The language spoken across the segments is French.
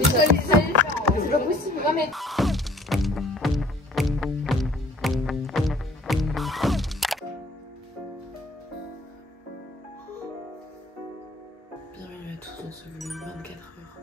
Mais ça allait faire. C'est pas possible, non mais. Bienvenue à tous dans ce vlog 24 heures.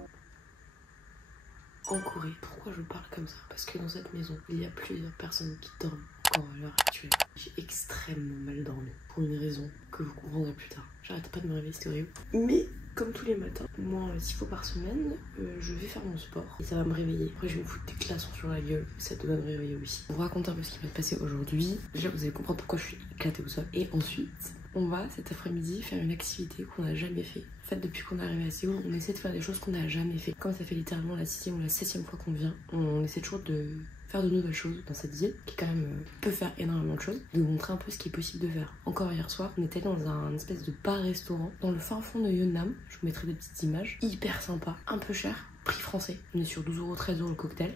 En Corée. Pourquoi je parle comme ça? Parce que dans cette maison, il y a plusieurs personnes qui dorment encore à l'heure actuelle. J'ai extrêmement mal dormi. Pour une raison que vous comprendrez plus tard. J'arrête pas de me réveiller, c'est horrible. Mais comme tous les matins, moi 6 fois par semaine, je vais faire mon sport. Et ça va me réveiller. Après je vais me foutre des glaçons sur la gueule. Ça doit me réveiller aussi. On va raconter un peu ce qui va se passer aujourd'hui. Déjà vous allez comprendre pourquoi je suis éclatée au sol. Et ensuite, on va cet après-midi faire une activité qu'on n'a jamais fait. En fait, depuis qu'on est arrivé à Séoul, on essaie de faire des choses qu'on n'a jamais fait. Comme ça fait littéralement la 6e ou la 7e fois qu'on vient, on essaie toujours de faire de nouvelles choses dans cette ville qui quand même peut faire énormément de choses, de vous montrer un peu ce qui est possible de faire. Encore hier soir, on était dans un espèce de bar-restaurant dans le fin fond de Yeonnam. Je vous mettrai des petites images. Hyper sympa, un peu cher, prix français. On est sur 12 €, 13 € le cocktail.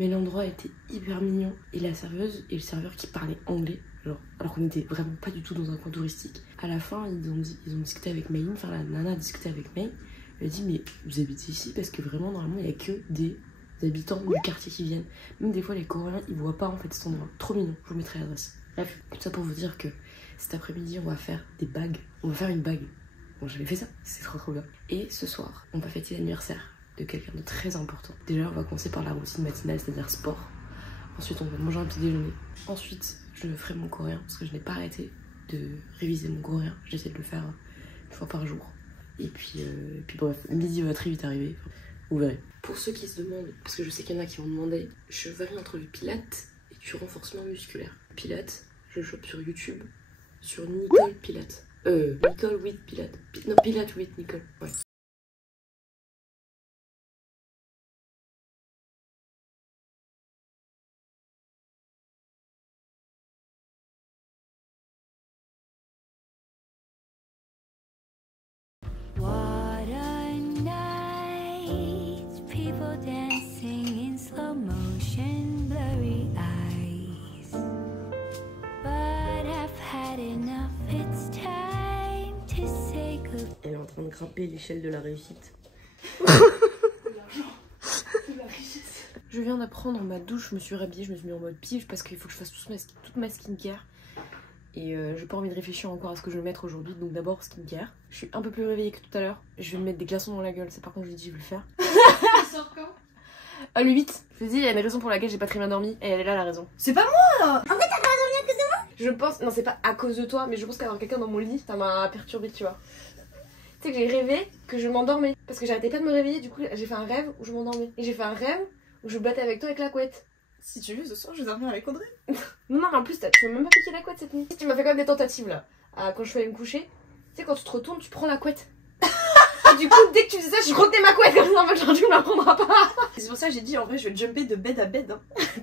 Mais l'endroit était hyper mignon et la serveuse et le serveur qui parlaient anglais, alors qu'on était vraiment pas du tout dans un coin touristique. À la fin, ils ont discuté avec Maïm, enfin la nana a discuté avec Maïm. Elle a dit mais vous habitez ici parce que vraiment normalement il n'y a que des habitants du quartier qui viennent. Même des fois les Coréens ils voient pas en fait cet endroit. Trop mignon, je vous mettrai l'adresse. Bref, tout ça pour vous dire que cet après-midi on va faire des bagues. On va faire une bague. Bon j'avais fait ça, c'est trop bien. Et ce soir, on va fêter l'anniversaire de quelqu'un de très important. Déjà on va commencer par la routine matinale, c'est-à-dire sport. Ensuite on va manger un petit déjeuner. Ensuite je ferai mon coréen parce que je n'ai pas arrêté de réviser mon coréen. J'essaie de le faire une fois par jour. Et puis bref, midi va très vite arriver. Vous verrez. Pour ceux qui se demandent, parce que je sais qu'il y en a qui m'ont demandé, je varie entre le pilate et du renforcement musculaire. Pilate, je le chope sur YouTube, sur Nicole Pilate. Nicole with Pilate. Non, Pilate with Nicole. Ouais. Elle est en train de grimper l'échelle de la réussite. Je viens d'apprendre ma douche, je me suis rhabillée, je me suis mis en mode pif parce qu'il faut que je fasse toute ma skincare. Et j'ai pas envie de réfléchir encore à ce que je vais mettre aujourd'hui, donc d'abord skincare. Je suis un peu plus réveillée que tout à l'heure. Je vais me mettre des glaçons dans la gueule, c'est par contre je dis je vais le faire. Ça sort quand? Le 8. Je vous dis, il y a une raison pour laquelle j'ai pas très bien dormi et elle est là la raison. C'est pas moi là. En fait, t'as pas dormi à cause de moi? Je pense, non c'est pas à cause de toi, mais je pense qu'avoir quelqu'un dans mon lit, ça m'a perturbée, tu vois. Tu sais que j'ai rêvé que je m'endormais parce que j'arrêtais pas de me réveiller, du coup j'ai fait un rêve où je m'endormais. Et j'ai fait un rêve où je battais avec toi avec la couette. Si tu veux, ce soir je vais dormir avec Audrey. Non mais en plus tu m'as même pas piqué la couette cette nuit. Tu m'as fait quand même des tentatives là. Quand je faisais me coucher, tu sais quand tu te retournes, tu prends la couette. Et du coup dès que tu faisais ça, je retenais ma couette comme ça, en fait genre tu me la prendras pas. C'est pour ça que j'ai dit en vrai je vais jumper de bed à bed. Hein.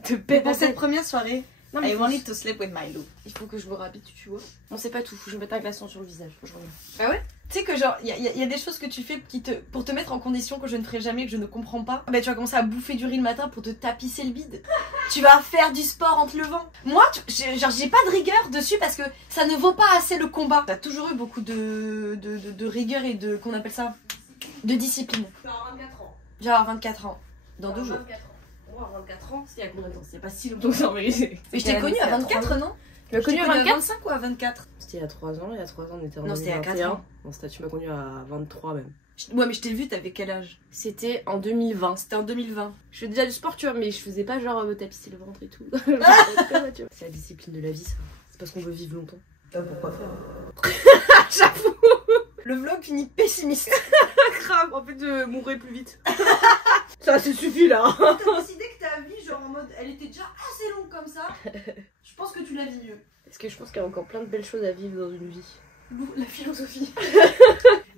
De bed Pour à cette bed. première soirée. Non, mais I wanted to sleep with my loo. il faut que je me rhabille, tu vois. On sait pas tout, faut que je me mette un glaçon sur le visage. Je reviens. Ah ouais? Tu sais que genre, il y a des choses que tu fais pour te mettre en condition que je ne ferai jamais, que je ne comprends pas. Bah tu vas commencer à bouffer du riz le matin pour te tapisser le bide. Tu vas faire du sport en te levant. Moi, j'ai pas de rigueur dessus parce que ça ne vaut pas assez le combat. T'as toujours eu beaucoup de rigueur et de, qu'on appelle ça, de discipline. Je vais avoir 24 ans. J'ai avoir 24 ans. Dans 2 jours. 24 ans. On va avoir 24 ans, c'était il y a combien de temps? C'est pas si longtemps que ça en vérité. Mais je t'ai connue à 24, non? Tu m'as connue à 24? 25 ou à 24? C'était il y a 3 ans, il y a 3 ans on était en Non, c'était il y a 4 ans. Non, tu m'as connue à 23 même. Ouais, mais je t'ai vu, t'avais quel âge? C'était en 2020. C'était en 2020. Je fais déjà du sport, tu vois, mais je faisais pas genre me tapisser le ventre et tout. C'est la discipline de la vie, ça. C'est parce qu'on veut vivre longtemps. Pourquoi faire? J'avoue. Le vlog finit pessimiste. Grave, en fait, je mourrais plus vite. Ça, c'est suffit là. T'as décidé que ta vie, genre en mode, elle était déjà assez longue comme ça. Je pense que tu la vis mieux. Parce que je pense qu'il y a encore plein de belles choses à vivre dans une vie. La philosophie.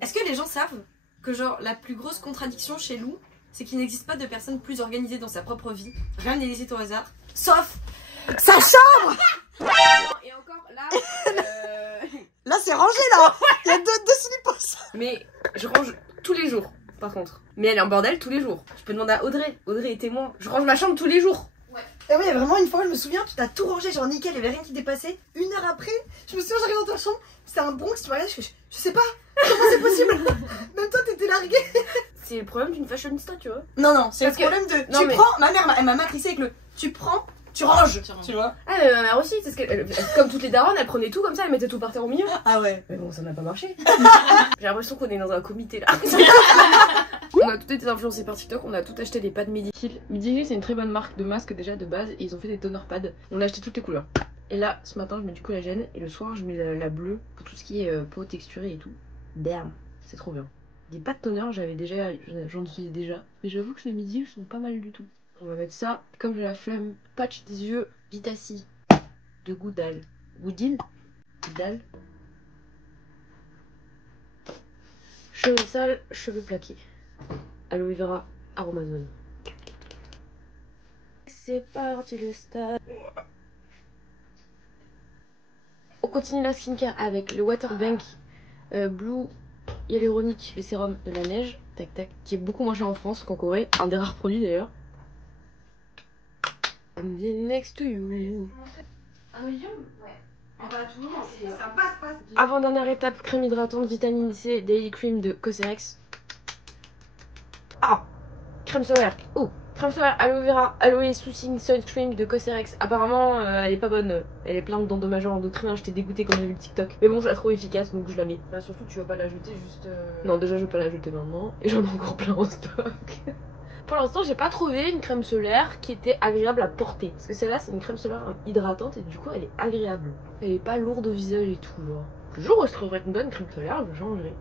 Est-ce que les gens savent que genre la plus grosse contradiction chez Lou, c'est qu'il n'existe pas de personne plus organisée dans sa propre vie. Rien n'est laissé au hasard. Sauf sa chambre. Et encore là, Là c'est rangé là. Il y a deux slipos. mais je range tous les jours par contre. Mais elle est en bordel tous les jours. Je peux demander à Audrey. Audrey est témoin. Je range ma chambre tous les jours. Ah oui, vraiment une fois je me souviens, tu t'as tout rangé, genre nickel, il y avait rien qui dépassait. 1 heure après, je me souviens, j'arrive dans ta chambre, c'était un Bronx, tu m'as regardé, je sais pas comment c'est possible. Même toi t'étais larguée. c'est le problème d'une fashionista, tu vois. Non, c'est le Parce que- problème de. non, Tu mais- prends. Ma mère, elle m'a matricé avec le. Tu prends, tu ranges. Tu vois. Ah, mais ma mère aussi, c'est ce qu'elle. Comme toutes les daronnes, elle prenait tout comme ça, elle mettait tout par terre au milieu. Ah ouais. Mais bon, ça n'a pas marché. J'ai l'impression qu'on est dans un comité là. On a tout été influencés par TikTok, on a tout acheté des pads Mediheal. Mediheal, c'est une très bonne marque de masque déjà de base, et ils ont fait des toner pads. On a acheté toutes les couleurs. Et là, ce matin, je mets du collagène, et le soir, je mets la bleue pour tout ce qui est peau texturée et tout. Damn, c'est trop bien. Des pads toner, j'en utilisais déjà. Mais j'avoue que ces Mediheal sont pas mal du tout. On va mettre ça, comme j'ai la flemme, patch des yeux Vitassi de Goudal. Goudil Goudal. Cheveux sales, cheveux plaqués. Aloe vera, aromazone. C'est parti le stade. On continue la skincare avec le Waterbank Blue Hyaluronic, le sérum de la neige, tac tac, qui est beaucoup moins cher en France qu'en Corée, un des rares produits d'ailleurs. I'm next to you. Un medium? Ouais. Pas tout le monde, ça passe. Avant-dernière étape, crème hydratante, vitamine C, Daily Cream de Cosrx. Ah, crème solaire. Oh, crème solaire aloe vera, aloe soothing sunscreen de Cosrx. Apparemment, elle est pas bonne. Elle est pleine d'endommageants endocriniens. J'étais dégoûtée quand j'ai vu le TikTok. Mais bon, je la trouve efficace, donc je la mets. Là, surtout, tu vas pas la jeter juste. Non, déjà, je vais pas la jeter maintenant. Et j'en ai encore plein en stock. Pour l'instant, j'ai pas trouvé une crème solaire qui était agréable à porter. Parce que celle-là, c'est une crème solaire hydratante et du coup, elle est agréable. Elle est pas lourde au visage et tout, genre. Le jour où je trouverai une bonne crème solaire, je changerai.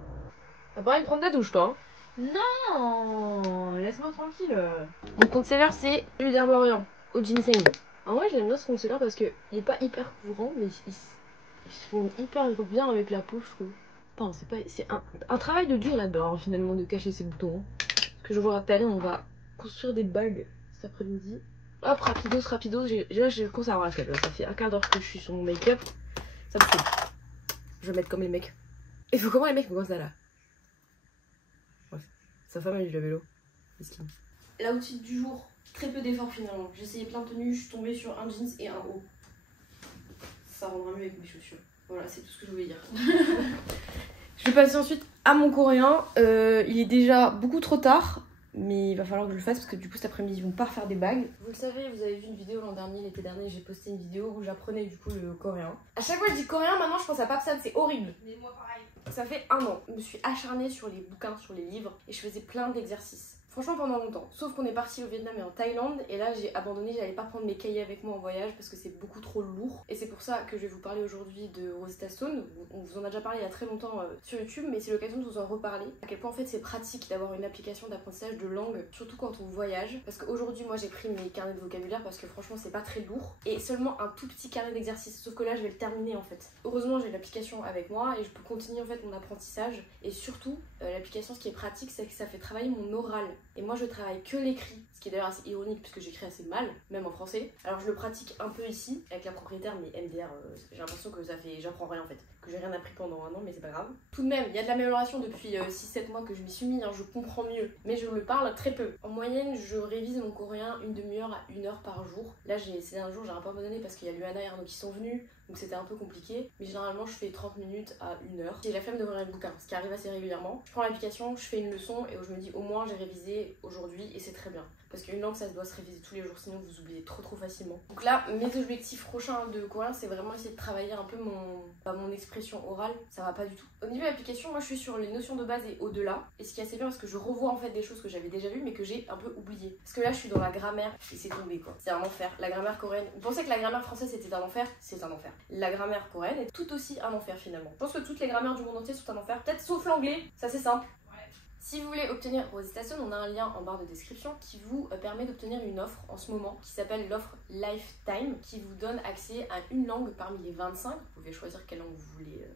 T'as pas envie de prendre ta douche, toi, hein? Non, laisse-moi tranquille. Mon concealer, c'est le d'Herborian au ginseng. En vrai, j'aime bien ce concealer parce que il est pas hyper courant, mais ils se font hyper bien avec la peau, je trouve. Enfin, c'est un travail de dur là-dedans, hein, finalement, de cacher ses boutons. Ce que je vois à on va construire des bagues cet après-midi. Hop, rapidos. Là, je commence à avoir la flemme. Ça fait un quart d'heure que je suis sur mon make-up. Ça me saoule. Je vais mettre comme les mecs. Il faut comment les mecs font comme ça là? Bref, sa femme elle est du vélo. L'outfit du jour, très peu d'efforts finalement. J'ai essayé plein de tenues, je suis tombée sur un jeans et un haut. Ça rendra mieux avec mes chaussures. Voilà, c'est tout ce que je voulais dire. Je vais passer ensuite à mon coréen. Il est déjà beaucoup trop tard, mais il va falloir que je le fasse parce que du coup cet après-midi ils vont pas refaire des bagues. Vous le savez, vous avez vu une vidéo l'an dernier, l'été dernier, j'ai posté une vidéo où j'apprenais du coup le coréen. À chaque fois que je dis coréen, maintenant je pense à Papsan, c'est horrible. Mais moi, pareil. Ça fait 1 an, je me suis acharnée sur les bouquins, sur les livres, et je faisais plein d'exercices. Franchement pendant longtemps, sauf qu'on est parti au Vietnam et en Thaïlande, et là j'ai abandonné, j'allais pas prendre mes cahiers avec moi en voyage parce que c'est beaucoup trop lourd. Et c'est pour ça que je vais vous parler aujourd'hui de Rosetta Stone. On vous en a déjà parlé il y a très longtemps sur YouTube, mais c'est l'occasion de vous en reparler. À quel point en fait c'est pratique d'avoir une application d'apprentissage de langue, surtout quand on voyage. Parce qu'aujourd'hui moi j'ai pris mes carnets de vocabulaire parce que franchement c'est pas très lourd, et seulement un tout petit carnet d'exercices, sauf que là je vais le terminer en fait. Heureusement j'ai l'application avec moi et je peux continuer en fait mon apprentissage, et surtout l'application ce qui est pratique c'est que ça fait travailler mon oral. Et moi je travaille que l'écrit, ce qui est d'ailleurs assez ironique puisque j'écris assez mal, même en français. Alors je le pratique un peu ici avec la propriétaire, mais MDR, j'ai l'impression que j'apprends rien en fait, que j'ai rien appris pendant 1 an, mais c'est pas grave. Tout de même, il y a de l'amélioration depuis 6-7 mois que je m'y suis mis, hein, je comprends mieux, mais je le parle très peu. En moyenne, je révise mon coréen une demi-heure à 1 heure par jour. Là, ces derniers jours, j'ai un peu abandonné parce qu'il y a Luana et Arnaud qui sont venus, donc c'était un peu compliqué, mais généralement je fais 30 minutes à 1 heure. J'ai la flemme d'ouvrir le bouquin, ce qui arrive assez régulièrement. Je prends l'application, je fais une leçon et je me dis au moins j'ai révisé aujourd'hui, et c'est très bien. Parce qu'une langue ça se doit se réviser tous les jours, sinon vous oubliez trop facilement. Donc là, mes objectifs prochains de coréen, c'est vraiment essayer de travailler un peu mon expression orale. Ça va pas du tout. Au niveau de l'application, moi je suis sur les notions de base et au-delà. Et ce qui est assez bien parce que je revois en fait des choses que j'avais déjà vues mais que j'ai un peu oubliées. Parce que là je suis dans la grammaire et c'est tombé quoi. C'est un enfer. La grammaire coréenne. Vous pensez que la grammaire française c'était un enfer? C'est un enfer. La grammaire coréenne est tout aussi un enfer finalement. Je pense que toutes les grammaires du monde entier sont un enfer. Peut-être sauf l'anglais, ça c'est simple. Si vous voulez obtenir Rosetta Stone, on a un lien en barre de description qui vous permet d'obtenir une offre en ce moment qui s'appelle l'offre Lifetime, qui vous donne accès à une langue parmi les 25. Vous pouvez choisir quelle langue vous voulez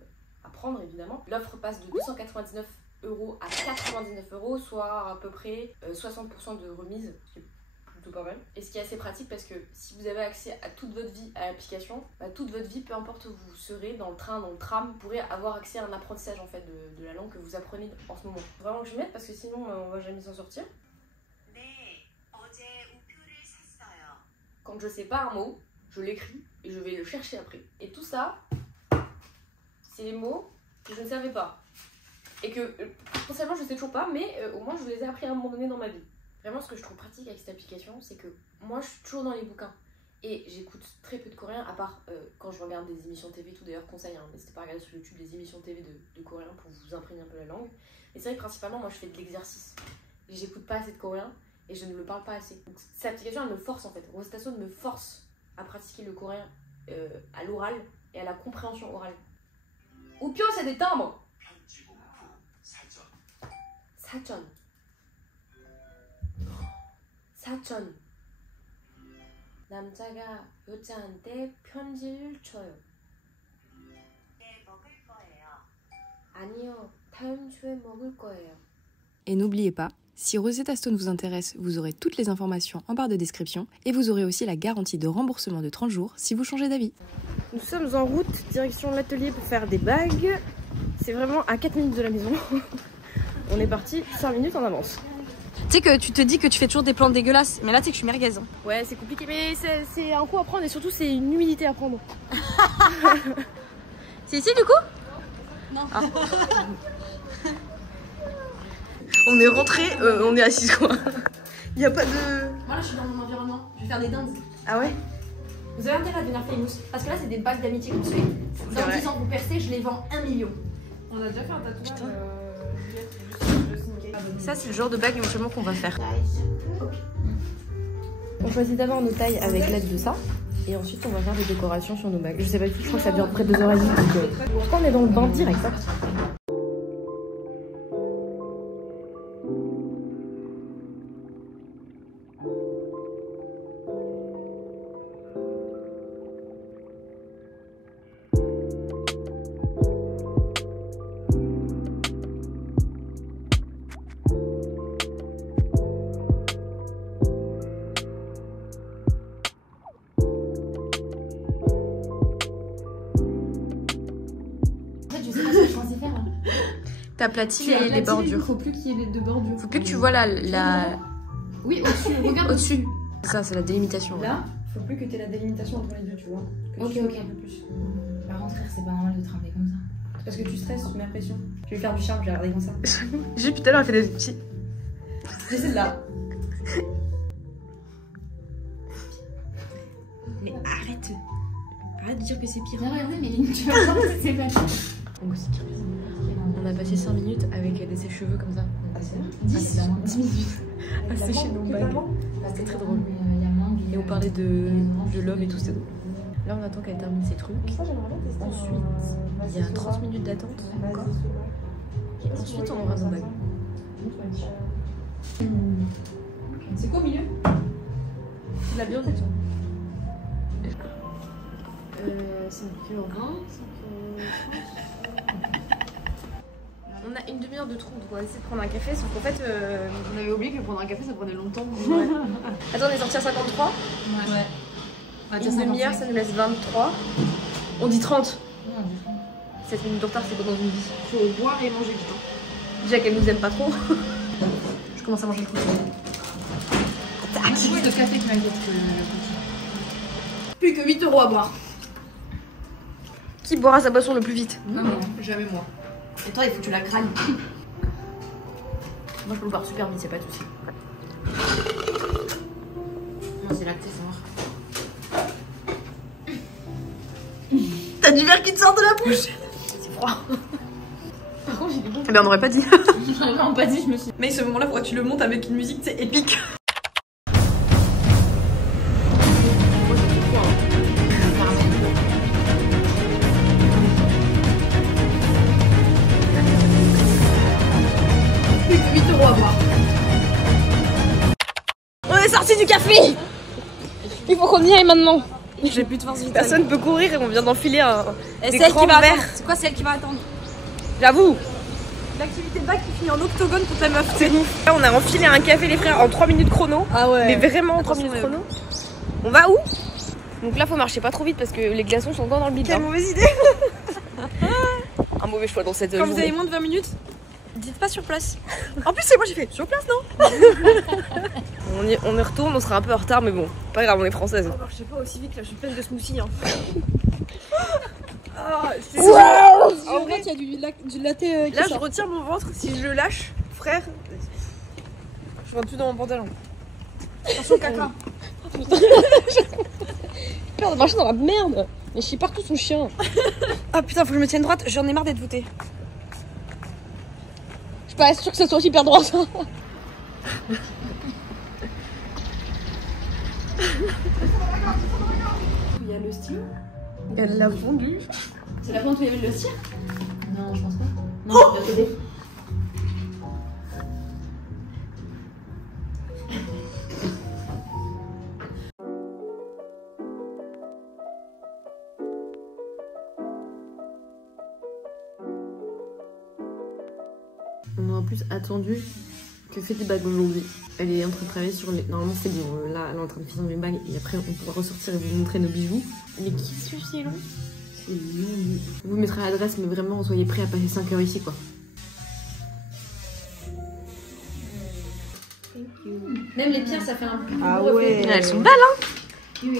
apprendre évidemment. L'offre passe de 299 € à 99 €, soit à peu près 60% de remise, ce qui est plutôt pas mal. Et ce qui est assez pratique parce que si vous avez accès à toute votre vie à l'application, toute votre vie, peu importe où vous serez, dans le train, dans le tram, vous pourrez avoir accès à un apprentissage en fait de la langue que vous apprenez en ce moment. Vraiment que je mette parce que sinon on va jamais s'en sortir. Quand je sais pas un mot, je l'écris et je vais le chercher après. Et tout ça, c'est les mots que je ne savais pas. Et que potentiellement je sais toujours pas, mais au moins je les ai appris à un moment donné dans ma vie. Vraiment, ce que je trouve pratique avec cette application, c'est que moi je suis toujours dans les bouquins. Et j'écoute très peu de coréen, à part quand je regarde des émissions TV, tout d'ailleurs conseil, hein, n'hésitez pas à regarder sur YouTube des émissions TV de coréen pour vous imprégner un peu la langue. Mais c'est vrai que principalement moi je fais de l'exercice. J'écoute pas assez de coréen et je ne le parle pas assez. Donc cette application elle me force en fait, Rosetta Stone me force à pratiquer le coréen à l'oral et à la compréhension orale. Oupio c'est des timbres. 사전. 사전. 남자가 여자한테 편지를 줘요. 아니요, 다음 주에 먹을 거예요. Et n'oubliez pas, si Rosetta Stone vous intéresse, vous aurez toutes les informations en barre de description et vous aurez aussi la garantie de remboursement de 30 jours si vous changez d'avis. Nous sommes en route, direction l'atelier pour faire des bagues. C'est vraiment à 4 minutes de la maison. On est parti 5 minutes en avance. Tu sais que tu te dis que tu fais toujours des plantes dégueulasses, mais là tu sais que je suis merguez. Hein. Ouais, c'est compliqué, mais c'est un coup à prendre et surtout c'est une humilité à prendre. C'est ici du coup? Non. Ah. On est rentré, on est assis quoi. Il y a pas de... Moi là je suis dans mon environnement, je vais faire des dindes. Ah ouais? Vous avez intérêt à devenir famous, parce que là c'est des bagues d'amitié qu'on se fait. Dans 10 ans vous percez, je les vends 1 million. On a déjà fait un tatouage. Ça c'est le genre de bague éventuellement qu'on va faire. Okay. On choisit d'abord nos tailles avec l'aide de ça. Et ensuite on va faire des décorations sur nos bagues. Je sais pas du tout, je crois que ça dure près de 2h30. Donc on est dans le bain direct. Hein. T'aplatis les bordures. Faut plus qu'il y ait de bordures. Faut plus que tu vois la... Oui, au-dessus, regarde au-dessus. Ça, c'est la délimitation. Là, Faut plus que tu aies la délimitation entre les deux, tu vois. Que Ok, tu ok. un peu plus. Par contre, frère, c'est pas normal de trembler comme ça. Parce que tu stresses, tu mets la pression. Je vais faire du charme, je vais regarder comme ça. J'ai depuis tout à l'heure fait des petits. J'ai celle-là. Mais arrête. Arrête de dire que c'est pire. Non, regardez, Méline, tu vas voir que c'est pas cher. On a passé 5 minutes avec des sèche-cheveux comme ça. 10 minutes à sécher nos bagues. C'était très drôle. Et on parlait de l'homme et tout, c'était drôle. Là, on attend qu'elle termine ses trucs. Ensuite, il y a 30 minutes d'attente encore. Et ensuite, on aura nos bagues. C'est quoi au milieu? C'est de la bienveillance. C'est plus en 20, On a une demi-heure de trou, donc on va essayer de prendre un café, sauf qu'en fait... On avait oublié que prendre un café ça prenait longtemps. Ouais. Attends, on est sorti à 53. Ouais. Une demi-heure, ça nous laisse 23. On dit 30. 7 minutes de retard, c'est quoi dans une vie? Faut boire et manger vite. Hein. Déjà qu'elle nous aime pas trop. Je commence à manger le truc. C'est le café qui m'inquiète que le petit. Plus que 8 € à boire. Qui boira sa boisson le plus vite? Non, non, jamais moi. Et toi, il faut que tu la crânes. Moi, je peux le boire super vite, c'est pas de soucis. Moi, c'est lacté, c'est mort. T'as du verre qui te sort de la bouche. C'est froid. Par contre, j'ai des bons. Eh ben, on n'aurait pas dit. J'aurais vraiment pas dit, je me suis. Mais ce moment-là, pourquoi tu le montes avec une musique, c'est épique. Plus que 8 € à boire. On est sorti du café. Il faut qu'on y aille maintenant. J'ai plus de force vitale. Personne peut courir et on vient d'enfiler un des grands verres. C'est quoi celle qui va attendre? J'avoue. L'activité de bac qui finit en octogone contre la meuf. C'est ouf. Là, on a enfilé un café les frères en 3 minutes chrono. Ah ouais. Mais vraiment en 3 minutes chrono. On va où? Donc là, faut marcher pas trop vite parce que les glaçons sont encore dans le bide. Quelle mauvaise idée. Un mauvais choix dans cette Quand journée. vous avez moins de 20 minutes, dites pas sur place. En plus, c'est moi j'ai fait sur place, non? on y retourne, on sera un peu en retard, mais bon, pas grave, on est française. Alors, je sais pas aussi vite, là je suis pleine de smoothies. Hein. En vrai, il y a du latte qui Là, je sort. retiens mon ventre. Si je le lâche, frère, je rentre plus dans mon pantalon. Attention, caca. Peur de marcher dans la merde. Mais je chie partout son chien. Ah putain, faut que je me tienne droite. J'en ai marre d'être voûtée. Je suis pas sûre que ça soit hyper droit ça. Il y a le stylo. Elle l'a fondu. C'est la fin où il y avait le cire. Non, je pense pas. Non, il y a on aurait plus attendu que fait des bagues aujourd'hui. Elle est en train de travailler sur les... Normalement c'est bon, là elle est en train de faire mes bagues et après on pourra ressortir et vous montrer nos bijoux. Mais qui suit c'est long? C'est long. Je vous mettrai l'adresse mais vraiment soyez prêts à passer 5 heures ici quoi. Même les pierres, ça fait un peu. Ah ouais. Elles sont belles, hein. Mais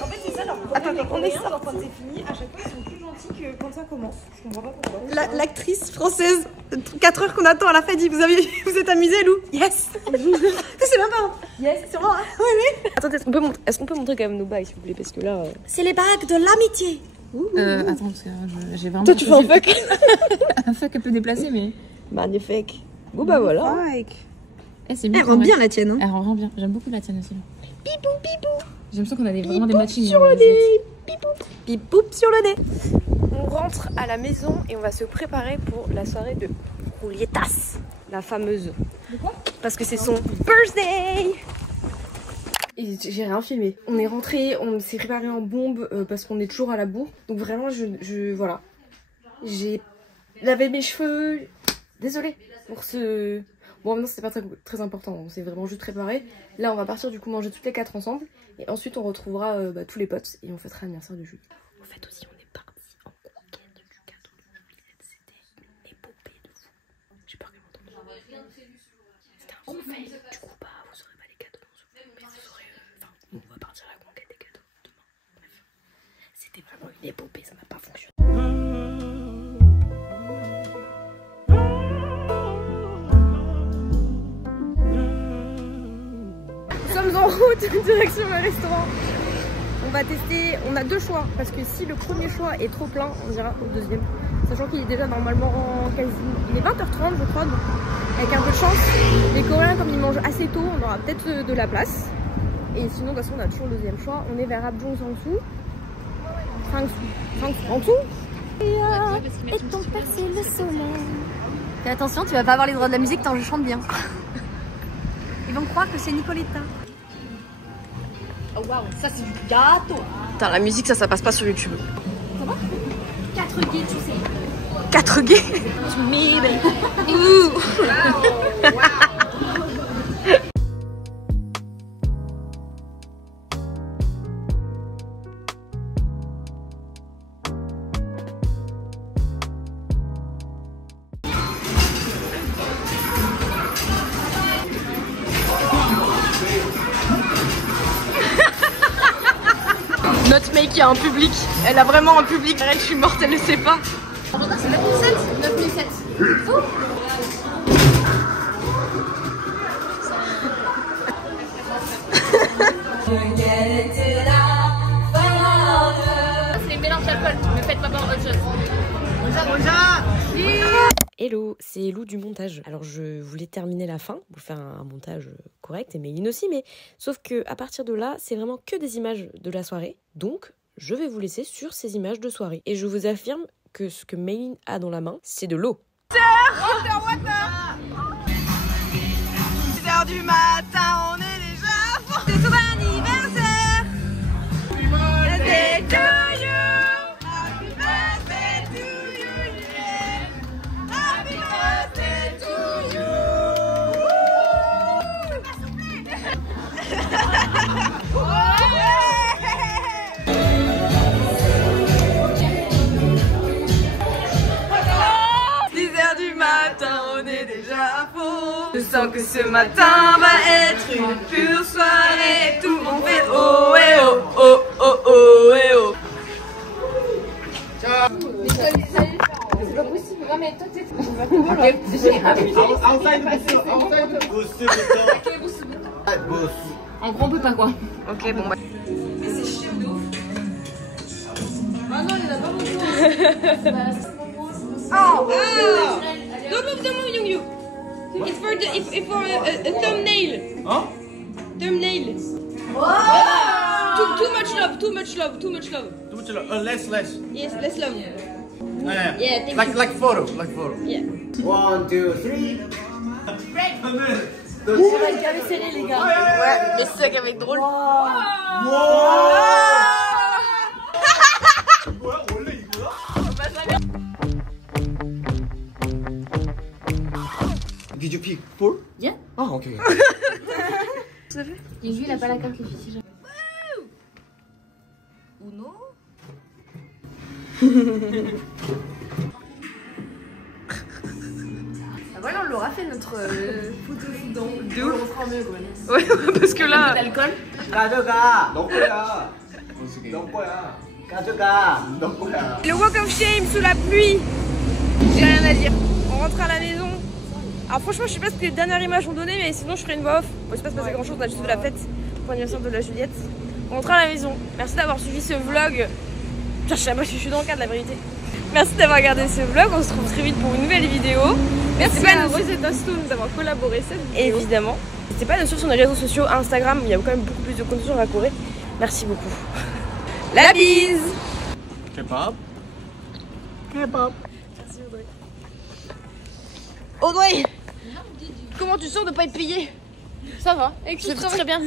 en fait, c'est ça leur problème. Attends, on est ça quand c'est fini. À chaque fois, ils sont plus gentils que quand ça commence. Je comprends pas pourquoi. L'actrice française, 4 heures qu'on attend à la fin, dit vous êtes amusé, Lou? Yes. C'est même pas. Yes, c'est moi. Oui, oui. Attendez, est-ce qu'on peut montrer quand même nos bagues s'il vous plaît? Parce que là. C'est les bagues de l'amitié. Attends, parce que j'ai vraiment. Toi, tu fais un fuck. Un fuck un peu déplacé, mais. Magnifique. Bon, bah voilà. Eh, c'est Elle rend bien la tienne. Hein. Elle rend vraiment bien. J'aime beaucoup la tienne aussi. Pipou, pipou. J'ai l'impression qu'on a vraiment des matchings. Sur le nez. Pipou. Pipou sur le nez. On rentre à la maison et on va se préparer pour la soirée de Julietas. La fameuse. De quoi? Parce que c'est son birthday. J'ai rien filmé. On est rentré, on s'est préparé en bombe parce qu'on est toujours à la bourre. Donc vraiment, voilà. J'ai lavé mes cheveux. Désolée pour ce... Bon, maintenant c'est pas très important, on s'est vraiment juste préparé. Là on va partir du coup manger toutes les 4 ensemble. Et ensuite on retrouvera tous les potes et on fêtera l'anniversaire de Julie. En fait aussi on est parti en conquête du cadeau de Juliette. C'était une épopée de fou. J'ai peur qu'elle m'entende. C'était un gros fail. Du coup bah vous aurez pas les cadeaux. Mais vous aurez... Enfin on va partir à la conquête des cadeaux demain. Bref. C'était vraiment une épopée, ça n'a pas fonctionné. Nous sommes en route direction le restaurant. On va tester, on a 2 choix parce que si le premier choix est trop plein, on ira au deuxième. Sachant qu'il est déjà normalement il est 20h30 je crois, donc avec un peu de chance. Les Coréens comme ils mangent assez tôt, on aura peut-être de la place. Et sinon de toute façon on a toujours le deuxième choix. On est vers Abjong Sangsu. Sangsu. Et ton père c'est le soleil. Fais attention, tu vas pas avoir les droits de la musique tant je chante bien. Ils vont croire que c'est Nicoletta. Oh waouh, ça c'est du gâteau. Putain, la musique ça passe pas sur YouTube. Ça va? 4 gays, tu sais. 4 gays. Tu m'aimes. Notre mec qui a un public, elle a vraiment un public, je suis morte, elle le sait pas. C'est 9007. 9007. C'est une mélange d'alcool, ne faites pas boire autre chose. Hello, c'est Lou du montage. Alors je voulais terminer la fin, vous faire un montage correct et Méline aussi, mais sauf que à partir de là, c'est vraiment que des images de la soirée. Donc, je vais vous laisser sur ces images de soirée. Et je vous affirme que ce que Méline a dans la main, c'est de l'eau. 6h du matin, on est déjà fort. C'est ton anniversaire. Birthday to you. Happy birthday to you, yeah. Happy birthday to you. Je sens que ce matin va être une pure soirée. Tout le monde fait oh et oh, oh, oh, oh et oh. Non mais toi t'es... En gros on peut pas quoi. Ok, bon bah. Ah non, il y en a pas beaucoup. Don't move, Young Yu. It's for a thumbnail. Huh? Thumbnail. Too much love. Too much love. Less. Yes, less love. Yeah. Yeah, thank Like photo. Yeah. 1, 2, 3. On va le carré serré les gars. Ouais, mais c'est ça qui va être drôle. Did you pick 4? Yeah. Ah, ok. Et lui il a pas la carte les filles si jamais. Uno. Ah voilà on l'aura fait notre photo shoot dans De ouf. on le fera mieux quoi. Ouais, parce que là. L'alcool. 가져가. 너 거야. 너 거야. 가져가. 너 거야. Le walk of shame sous la pluie. J'ai rien à dire. On rentre à la maison. Alors franchement je sais pas ce que les dernières images ont donné, mais sinon je ferai une voix off. Bon, il se passe pas grand chose, on a juste fait la fête pour l'anniversaire de la Juliette. On rentre à la maison. Merci d'avoir suivi ce vlog. Putain, je sais pas si je suis dans le cadre, la vérité. Merci d'avoir regardé ce vlog, on se retrouve très vite pour une nouvelle vidéo. Merci à Rosetta Stone d'avoir collaboré cette vidéo. Évidemment. N'hésitez pas à nous suivre sur nos réseaux sociaux, Instagram, il y a quand même beaucoup plus de contenu sur Racoré. Merci beaucoup. La bise. Kebab. Merci Audrey. Comment tu sens de pas être payée? Ça va, et C'est très bien.